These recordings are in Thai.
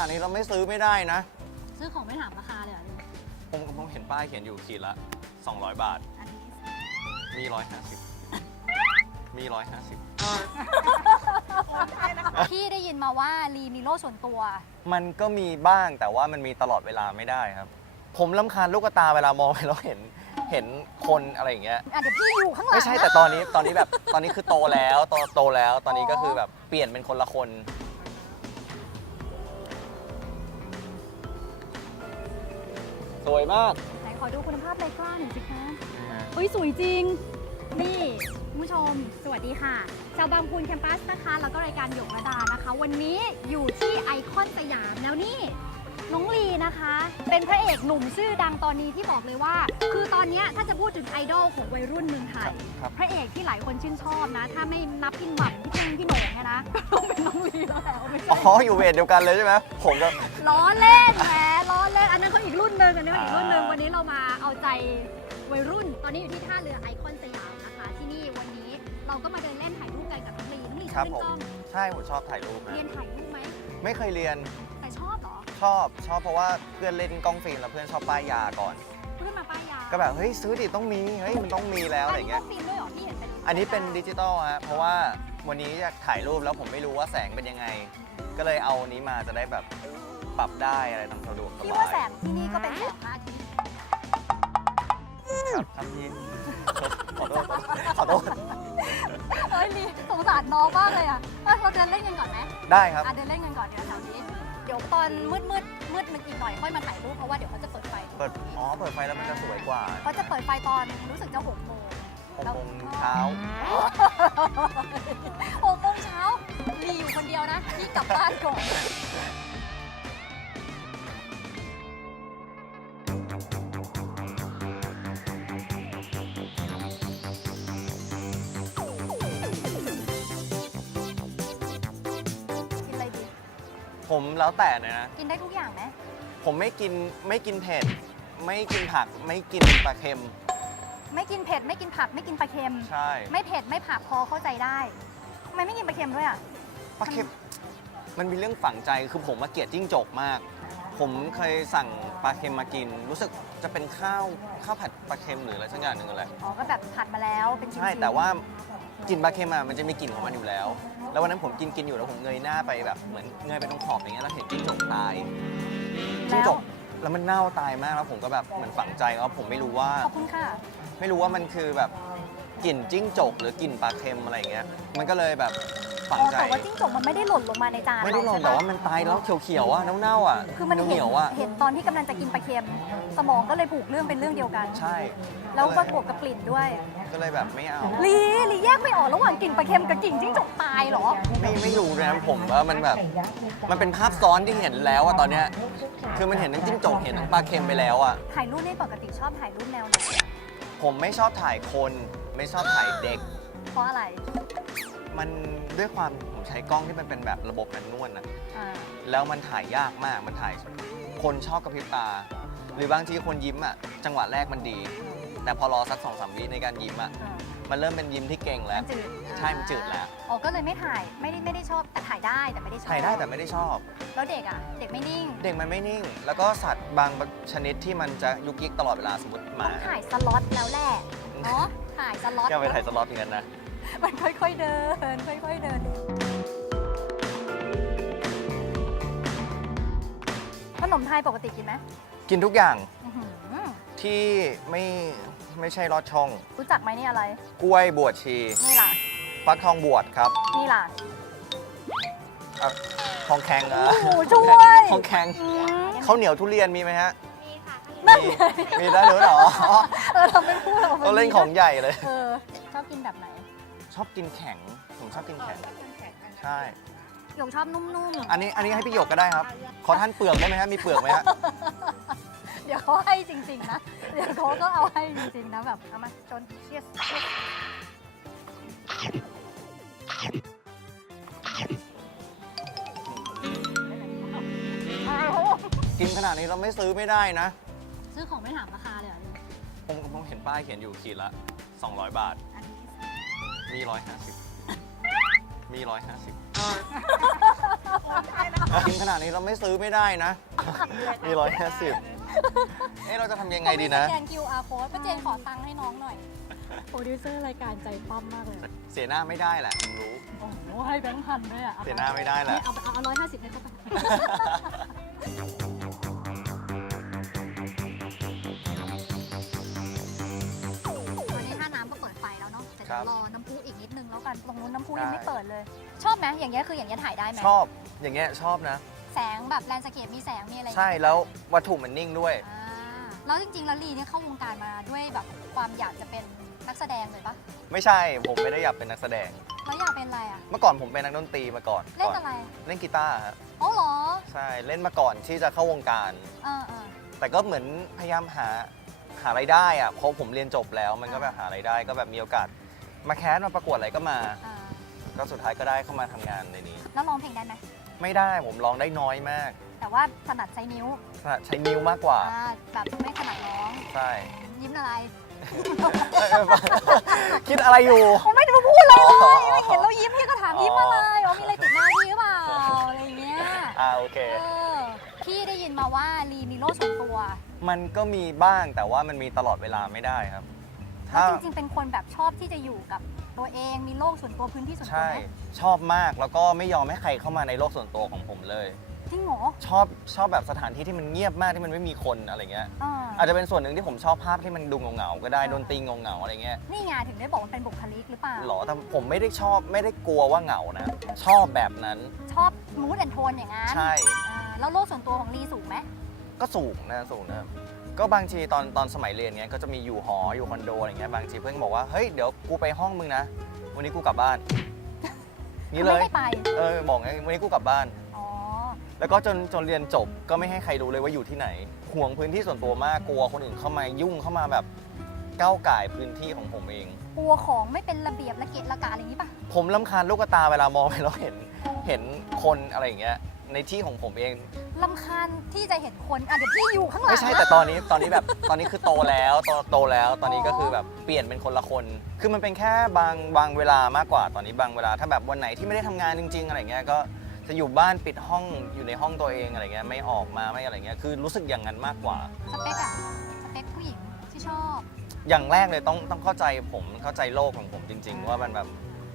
นาดนี้เราไม่ซื้อไม่ได้นะ ซื้อของไม่ถามราคาเลยเหรอเนี่ยผมผมเห็นป้ายเขียนอยู่ขีดละ 200 บาท อันนี้มี 150 มี 150 พี่ได้ยินมาว่าลีมีโล่ส่วนตัว มันก็มีบ้างแต่ว่ามันมีตลอดเวลาไม่ได้ครับ ผมลำคาญลูกตาเวลามองไปแล้วเห็นเห็นคนอะไรอย่างเงี้ย อะเดี๋ยวพี่อยู่ข้างหลังไม่ใช่แต่ตอนนี้ตอนนี้แบบตอนนี้คือโตแล้วโตโตแล้ว ตอนนี้ก็คือแบบเปลี่ยนเป็นคนละคน สวยมาก ไหนขอดูคุณภาพไลกล้าหน่อยสิคะเฮ้ยสวยจริง นี่คุณผู้ชม สวัสดีค่ะ ชาวบางพูนแคมปัสนะคะ แล้วก็รายการหยกระดานะคะ วันนี้อยู่ที่ไอคอนสยามแล้วนี่น้องลีนะคะ เป็นพระเอกหนุ่มชื่อดังตอนนี้ที่บอกเลยว่า คือตอนเนี้ยถ้าจะพูดถึงไอดอลของวัยรุ่นเมืองไทยครับพระเอกที่หลายคนชื่นชอบนะ ถ้าไม่นับพี่หม่ำพี่เท่งพี่โหน่งเนี่ยนะก็ต้องเป็นน้องลีแล้วแหละไม่ใช่อ๋อ อยู่เวทเดียวกันเลยใช่ไหมผมก็ล้อเล่นแหมล้ อเล่นอันนั้นเขาอีกรุ่นหนึ่งอันนี้เขาอีกรุ่นหนึ่งอ่าวันนี้เรามาเอาใจวัยรุ่น ตอนนี้อยู่ที่ท่าเรือไอคอนสยามนะคะที่นี่วันนี้เราก็มาเดินเล่นถ่ายรูปกันกับน้องลีน้องลีชครัอบบเล่นผมกล้องใช่ผมชอบถ่ายรูปนะเรียนถ่ายรูปไหมไม่เคยเรียนแต่ชอบเหรอชอบชอบเพราะว่าเพื่อนเล่นกล้องฟิล์มแล้วเพื่อนชอบป้ายยาก่อน เพื่อนมาป้ายยาก็แบบเฮ้ยซื้อดิต้องมีเฮ้ยมันต้องมีแล้วอะไรเงี้ย นนี้ต้องฟิล์มด้วยเหรอที่เห็นเป็นอันนี้เป็นดิจิตอลฮะ เพราะว่าวันนี้อยากถ่ายรูปแล้วผมไม่รู้ว่าแสงเป็นยังไง ก็เลยเอาอันนี้มาจะได้แบบปรับได้อะไรตามสะดวกสพี่บาว่ายแสง ที่นี่ก็เป็นแสงพระอาทิตย์ครับครับพี่ขอโทษขอโทษเฮ้ยลีสงสารน้องมากเลยอะเอ้ยเราเดินเล่นกันก่อนไหมได้ครับ อะเดินเล่นกันก่อนเดี๋ยวแถวนี้ เดี๋ยวตอนมืดมืดมืดมันอีกหน่อยค่อยมาถ่ายรูปเพราะว่าเดี๋ยวเขาจะเปิดไฟเปิด อ๋อ เปิดไฟแล้วมันจะสวยกว่าเขาจะเปิดไฟตอนรู้สึกจะหกโมง หกโมงเช้า หกโมงเช้าลีอยู่คนเดียวนะพี่กลับบ้านก่อน ผมแล้วแต่เลยนะ กินได้ทุกอย่างไหมผมไม่กินไม่กินเผ็ดไม่กินผักไม่กินปลาเค็ม ไม่กินเผ็ดไม่กินผักไม่กินปลาเค็ม ใช่ไม่เผ็ดไม่ผักพอเข้าใจได้ทำไมไม่กินปลาเค็มด้วยอะ ปลาเค็มมันมีเรื่องฝังใจคือผมมาเกลียดจิ้งจกมาก ผมเคยสั่งปลาเค็มมากิน รู้สึกจะเป็นข้าวข้าวผัดปลาเค็มหรืออะไรสักอย่างหนึ่งแหละอ๋อก็แบบผัดมาแล้วเป็นชิ้นๆใช่แต่ว่ากลิ่นปลาเค็มอะมันจะมีกลิ่นของมันอยู่แล้ว แล้ววันนั้นผมกินกินอยู่แล้วผมเงยหน้าไปแบบเหมือนเงยไปตรงขอบอย่างเงี้ยแล้วเห็นจิ้งจกตายจิ้งจกแล้วมันเน่าตายมากแล้วผมก็แบบเหมือนฝังใจว่าผมไม่รู้ว่า ขอบคุณค่ะ ไม่รู้ว่ามันคือแบบกลิ่นจิ้งจกหรือกลิ่นปลาเค็มอะไรอย่างเงี้ย มันก็เลยแบบ ฝัอ๋งอใจ แต่ว่าจิ้งจกมันไม่ได้หล่นลงมาในจานไม่ได้ลองเรแต่ใช่ปะว่ามันตายแล้วเขียวๆอะเน่าๆอะคือมันเหเห็นนียวๆอะเห็นตอนที่กำลังจะกินปลาเค็ม สมองก็เลยผูกเรื่องเป็นเรื่องเดียวกัน ใช่ แล้วก็บวกกับกลิ่นด้วย ก็เลยแบบไม่เอาลีลีแยกไม่ออกระหว่างกลิ่นปลาเค็มกับกลิ่นจิ้งจกตายเหรอ ไม่ไม่รู้เลยนะผมว่ามันแบบ มันเป็นภาพซ้อนที่เห็นแล้วอะตอนเนี้ย คือมันเห็นทั้งจิ้งจกเห็นทั้งปลาเค็มไปแล้วอะถ่ายรูปนี่ปกติชอบถ่ายรูปแนวไหนผมไม่ชอบถ่ายคน ไม่ชอบถ่ายเด็ก เพราะอะไร มันด้วยความผมใช้กล้องที่มันเป็นแบบระบบแมนนวลนะอ่าแล้วมันถ่ายยากมากมันถ่าย คนชอบกระพริบตา หรือบางทีคนยิ้มอะจังหวะแรกมันดี แต่พอรอสักสองสามวิในการยิ้มอะอ่ามันเริ่มเป็นยิ้มที่เก่งแล้มัว นจืดใช่มันจืดแล้ว อ๋อก็เลยไม่ถ่ายไม่ได้ไม่ได้ชอบแต่ถ่ายได้แต่ไม่ได้ชอบถ่ายได้แต่ไม่ได้ชอบ แล้วเด็กอะเด็กไม่นิ่งเด็กมันไม่นิ่ง แล้วก็สัตว์บางชนิดที่มันจะยุกยิกตลอดเวลาสมมติหต้มาองถ่ายสล็อตแล้วแหละเนาะถ่ายสล็อตก็ไปถ่ายสล็อตอย่างนั้นนะ มันค่อยๆเดิน ค่อยๆเดิน ขนมไทยปกติกินไหมกินทุกอย่างอื้อหือที่ไม่ไม่ใช่ลอดช่อง รู้จักไหมนี่อะไร กล้วยบวชชี นี่ล่ะ ฟักทองบวชครับนี่ล่ะ อะทองแข็งโอ้อะโหช่วย ทองแข็งอืมข้าวเหนียวทุเรียนมีไหมฮะ นั่นมีไงมีได้ด้วยเหรอ เออเราไม่พูดหรอกมัต้องเล่นของใหญ่เลย เออชอบกินแบบไหนช อบกินแข็ง ผมชอบกินแข็ง ใช่ หยกชอบนุ่มอันนี้อันนี้ให้พี่หยกก็ได้ครับ ขอท่านเปลือกได้ไหมฮะมีเปลือกไหมฮะ ๆ เดี๋ยวเขาให้จริง ๆ นะ เดี๋ยวเขาก็เอาให้จริง ๆ นะแบบเอามาจนเชียสเชียสกินขนาดนี้เราไม่ซื้อไม่ได้นะ ซื้อของไม่ถามราคาเลยเหรอเนี่ยผมผมเห็นป้ายเขียนอยู่ขีดละ 200 บาท อันนี้ มี150มี150กินขนาดนี้เราไม่ซื้อไม่ได้นะ มีร้อยห้าสิบเอ๊ะเราจะทำยังไงดีนะ สแกน QR code ป้าเจนขอตังค์ให้น้องหน่อย โปรดิวเซอร์รายการใจปั้มมากเลยเสียหน้าไม่ได้แหละผมรู้ โอ้โหให้แบงค์พันด้วยอะเสียหน้าไม่ได้แหละ เอาเอาเอาร้อยห้าสิบให้เขาไป แล้วกันตรงนู้นน้ำพุได้ยังไม่เปิดเลย ชอบไหมอย่างเงี้ยคืออย่างเงี้ยถ่ายได้ไหมชอบอย่างเงี้ยชอบนะ แสงแบบแลนด์สเคปมีแสงมีอะไรอย่างใช่เงี้ยแล้ววัตถุมันนิ่งด้วยอ่าแล้วจริงๆแล้วลีเนี่ยเข้าวงการมาด้วยแบบความอยากจะเป็นนักแสดงเลยปะไม่ใช่ผมไม่ได้อยากเป็นนักแสดง แล้วอยากเป็นอะไรอะ เมื่อก่อนผมเป็นนักดนตรีมาก่อนเล่นก่อนอะไรเล่นกีตาร์ครับอ๋อเหรอใช่เล่นมาก่อนที่จะเข้าวงการ เออเออแต่ก็เหมือนพยายามหาหารายได้อะเพราะผมเรียนจบแล้วมันก็แบบหารายได้ก็แบบมีโอกาส มาแคสมาประกวดอะไรก็มา อ่าก็สุดท้ายก็ได้เข้ามาทำงานในนี้ แล้วร้องเพลงได้ไหมไม่ได้ผมร้องได้น้อยมากแต่ว่าถนัดใช้นิ้วใช้นิ้วมากกว่า อ่าแบบไม่ถนัดร้อง ใช่ยิ้มอะไรคิดอะไรอยู่ เขาไม่ได้มาพูดเลยอ๋อไม่เห็นเรายิ้มพี่ก็ถามอ๋อยิ้มอะไรอ๋อมีอะไรติดหน้าพี่หรือเปล่าอะไรอย่างเงี้ยอ่าโอเค เออพี่ได้ยินมาว่าลีมีโรคส่วนตัว มันก็มีบ้างแต่ว่ามันมีตลอดเวลาไม่ได้ครับ แล้ถ้าวจริงๆ เป็นคนแบบชอบที่จะอยู่กับตัวเอง มีโลกส่วนตัวพื้นที่ส่วนตัวใช่ไหมชอบมากแล้วก็ไม่ยอมให้ใครเข้ามาในโลกส่วนตัวของผมเลย จริงเหรอชอบชอบแบบสถานที่ที่มันเงียบมากที่มันไม่มีคนอะไรเงี้ยเอออาจจะเป็นส่วนหนึ่งที่ผมชอบภาพที่มันดูเหงาๆก็ได้ดนตรีเหงาๆอะไรเงี้ยนี่ไงถึงได้บอกมันเป็นบุคลิกหรือเปล่า หรอแต่ผมไม่ได้ชอบไม่ได้กลัวว่าเหงานะ ชอบแบบนั้นชอบมูดแอนโทนอย่างนั้นใช่ อ่าแล้วโลกส่วนตัวของลีสูงไหมก็สูงนะสูงนะ ก็บางทีตอนตอนสมัยเรียนเงี้ยก็จะมีอยู่หออยู่คอนโดอะไรเงี้ยบางทีเพื่อนบอกว่าเฮ้ยเดี๋ยวกูไปห้องมึงนะ วันนี้กูกลับบ้าน นี่เลยไม่ได้ไป เออบอกไงวันนี้กูกลับบ้าน อ๋อ แล้วก็จนจนเรียนจบก็ไม่ให้ใครรู้เลยว่าอยู่ที่ไหน ห่วงพื้นที่ส่วนตัวมากกลัวคนอื่นเข้ามายุ่งเข้ามาแบบก้าวไก่ายพื้นที่ของผมเอง กลัวของไม่เป็นระเบียบระเกะระกาอะไรอย่างนี้ป่ะ ผมลำคาญลูกตาเวลามองไปแล้วเห็นเห็นคนอะไรอย่างเงี้ย ในที่ของผมเอง ลำคาญที่จะเห็นคนอะเดี๋ยวพี่อยู่ข้างหลังไม่ใช่แต่ตอนนี้ตอนนี้แบบตอนนี้คือโตแล้วโตโตแล้วตอนนี้ก็อ๋อคือแบบเปลี่ยนเป็นคนละคน คือมันเป็นแค่บางบางเวลามากกว่าตอนนี้บางเวลา ถ้าแบบวันไหนที่ไม่ได้ทำงานจริง ๆ อะไรเงี้ยก็จะอยู่บ้านปิดห้องอยู่ในห้องตัวเองอะไรเงี้ยไม่ออกมาไม่อะไรเงี้ยคือรู้สึกอย่างนั้นมากกว่า สเปคอะสเปคผู้หญิงที่ชอบ อย่างแรกเลยต้องต้องเข้าใจผมเข้าใจโลกของผมจริง ๆ ว่ามันแบบ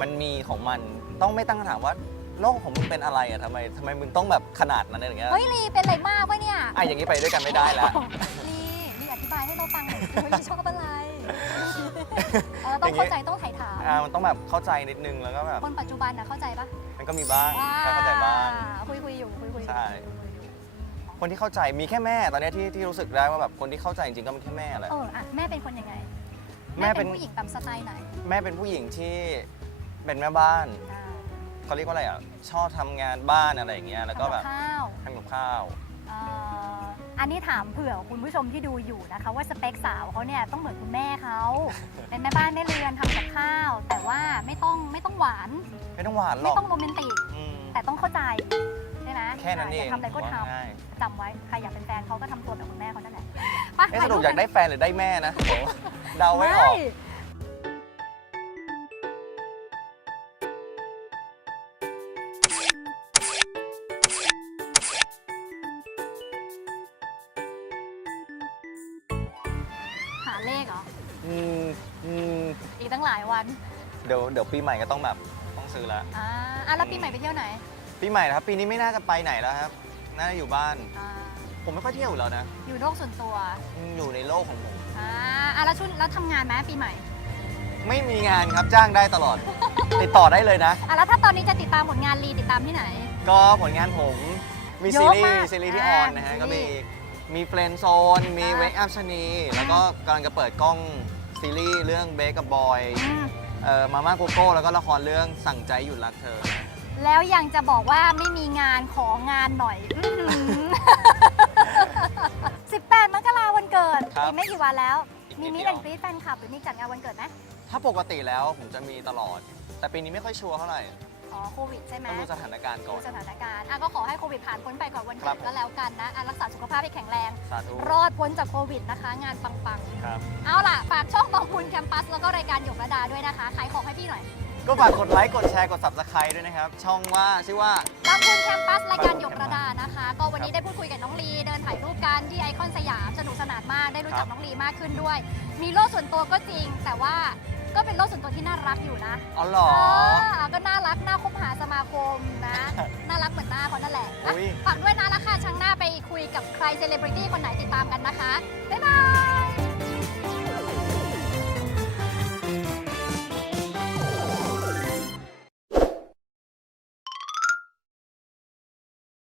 มันมีของมันต้องไม่ตั้งคำถามว่า โลกของมึงเป็นอะไรอะทำไมทำไมมึงต้องแบบขนาดนั้นอะไรเงี้ยเฮ้ยลีเป็นอะไรมากวะเนี่ยอะอย่างนี้ไปด้วยกันไม่ได้แล้ว ลีลีอธิบายให้เราฟังหน่อยสิว่าลีชอบอะไรเออต้องเข้าใจต้องถ่ายถามอ่ามันต้องแบบเข้าใจนิดนึงแล้วก็แบบคนปัจจุบันนะเข้าใจปะมันก็มีบ้างเข้าใจบ้าง คุยคุยอยู่คุยคุยอยู่ใช่คนที่เข้าใจมีแค่แม่ตอนเนี้ยที่ที่รู้สึกได้ว่าแบบคนที่เข้าใจจริงๆก็มีแค่แม่แหละเอออะแม่เป็นคนยังไง แม่เป็นผู้หญิงตามสไตล์ไหนแม่เป็นผู้หญิงที่เป็นแม่บ้าน อ่า เขาเรียกว่าอะไรอะชอบทำงานบ้านอะไรอย่างเงี้ยแล้วก็แบบทำบข้าวทำกับข้าว เอ่ออันนี้ถามเผื่อคุณผู้ชมที่ดูอยู่นะคะ ว่าสเปคสาวเขาเนี่ยต้องเหมือนคุณแม่เขา เป็นแม่บ้านแม่เรือนทำกับข้าว แต่ว่าไม่ต้องไม่ต้องหวาน ไม่ต้องหวานหรไม่อกต้องโรแมนติก อืมแต่ต้องเข้าใจใช่ไหมแค่นั้นเองยากทำอะไรก็ว่าทง่ายำจำไว้ ใครอยากเป็นแฟนเขาก็ทำตัวแบบคุณแม่เขานั่นแหละไปเอ๊ะสรุปอยากได้แฟนหรือได้แม่นะเดี๋ยวเดาไม่ไม่ออกหา ขเหรอ อืมอืมอีกตั้งหลายวัน เดี๋ยวเดี๋ยวปีใหม่ก็ต้องแบบต้องซื้อละอ่าอะแล้วปีใหม่ไปเที่ยวไหน ปีใหม่นะครับ ปีนี้ไม่น่าจะไปไหนแล้วครับ น่าจะอยู่บ้าน อ่า ผมไม่ค่อยเที่ยวอยู่แล้วนะอยู่โลกส่วนตัว อืมอยู่ในโลกของผม อ่าอะแล้วชุดแล้วทำงานไหมปีใหม่ ไม่มีงานครับจ้างได้ตลอด ติดต่อได้เลยนะ อะแล้วถ้าตอนนี้จะติดตามผลงานรีติดตามที่ไหน ก็ผลงานผมมีเยซีอะรีมากส์ซีรีส์ที่ออ่าอนนะฮะซีรีส์ ก็มี มีเฟรนโซน มีอ่าเวกอัพชนี แล้วก็กำลังจะเปิดกล้องซีรีส์เรื่องเบ k กับบอยอืมเอ่อมาม่าโกโก้แล้วก็ละครเรื่องสั่งใจหยุดรักเธอ แล้วยังจะบอกว่าไม่มีงานของานหน่อยอื้อหือ18มกราวันเกิดครับอีกไม่กี่วันแล้ว อีกมีนิดมิเดีดยว แอนกรีดแฟนคลับหรือมีจัดงานวันเกิดไหม ถ้าปกติแล้วผมจะมีตลอด แต่ปีนี้ไม่ค่อยชัวร์เท่าไหร่ อ๋อโควิดใช่ไหมต้องดูสถานการณ์ก่อน ดูสถานการณ์อะก็ขอให้โควิดผ่านพ้นไปก่อนวันครัเกิบดก็แล้วกันนะอะรักษาสุขภาพให้แข็งแรง สาธุรอดพ้นจากโควิดนะคะ งานปังครับ ๆ เอาล่ะ ฝากช่องบางคุณแคมปัสแล้วก็รายการหยกระดาด้วยนะคะขายของให้พี่หน่อยก็ฝากกดไลค์ กดแชร์ กด subscribe ด้วยนะครับ ช่องว่าชื่อว่า บางคุณแคมปัสรายการหยกบางคุณระดานะคะ ก็วันนี้ได้พูดคุยกับน้องลี เดินถ่ายรูปกันที่ไอคอนสยามสนุกสนานมากได้รู้จัครักบน้องลีมากขึ้นด้วย มีโลกส่วนตัวก็จริง แต่ว่าก็เป็นโลกส่วนตัวที่น่ารักอยู่นะ อ๋อเหรอา ก็น่ารักน่าคบหาสมาคมนะ น่ารักเหมือนหน้าเขานั่นแหละอุ๊ย ฝากด้วยนะราคาช่างหน้าไปคุยกับใครเซเลบริตี้คนไหนติดตามกันนะคะ บ๊ายบ